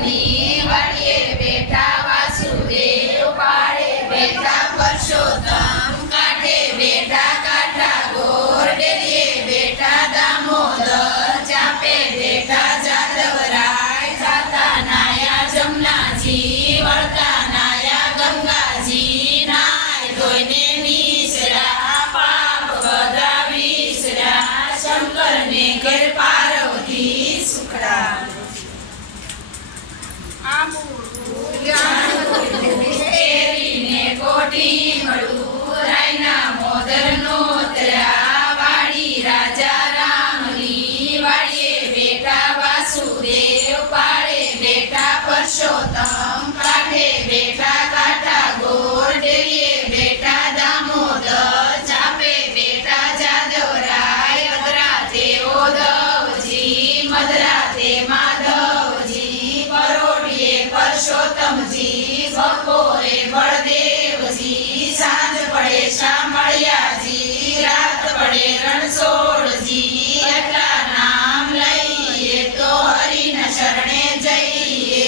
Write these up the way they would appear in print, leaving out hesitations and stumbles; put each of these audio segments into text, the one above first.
રામની વાડીએ બેઠા વાસુદેવ પાળે બેઠા પરસોત્તમ કાંઠે બેઠા કાઠા ગોર ડેલીએ બેઠા દામોદર ચાપે બેઠા જાદવરાય જાતા નાયા જમનાજી વળતા નાયા ગંગાજી નાય ધોઈને નીસરા પાપ બધા વિસરા શંકરને ઘેર પાર્વતી સુખડા કોટી મળું રાયના મોદર નોતરા વાડી રાજા રામની વાડીએ બેઠા વાસુદેવ પાળે બેઠા પરસોત્તમ કાંઠે બેઠા કાઠા ગોર ડેલીએ બેઠા દામોદર ચાપે બેઠા જાદવરાય અદરાતે ઓધવજી મધરાતે માધવજી પરોઢીએ પરસોત્તમજી બપોરે બળદેવજી સાંજ પડે શામળિયાજી રાત પડે રણછોડજી એટલા નામ લઈએ તો હરિના શરણે જઈએ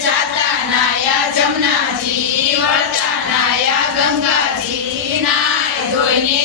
જાતા નાયા જમનાજી વળતા નાયા ગંગાજી નાય ધોઈને